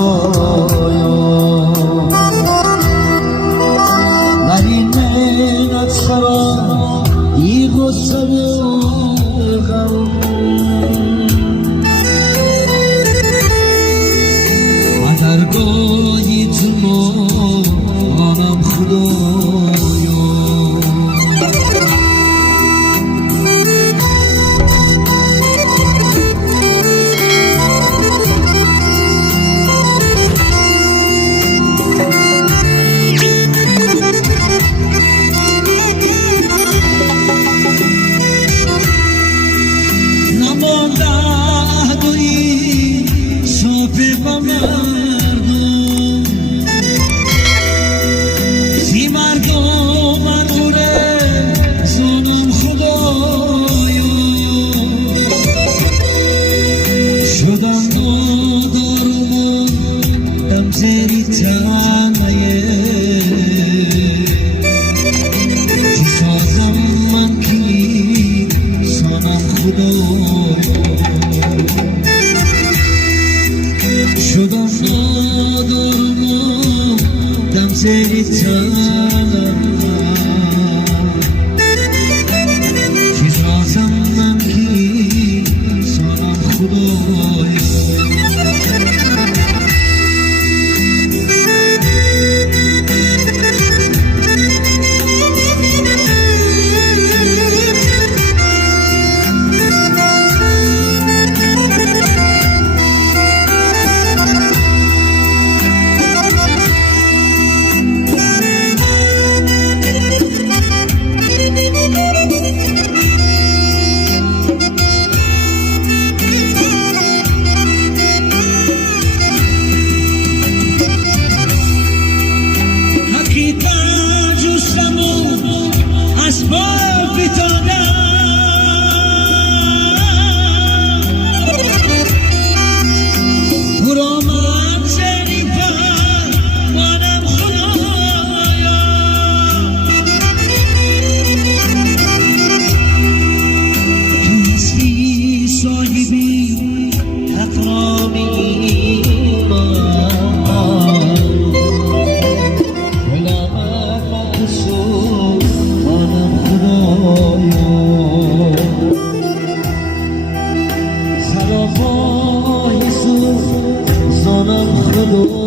خدایا در این مینت شود ای غصه غم درگاهی تو مانم خدایا نمانده دوی صبح با زری تنهایه چی سازم من کی سانم خدایا شدم ندارم دم زری تنهایه چی سازم من کی سانم خدایا سلام با یسوع زانم خدا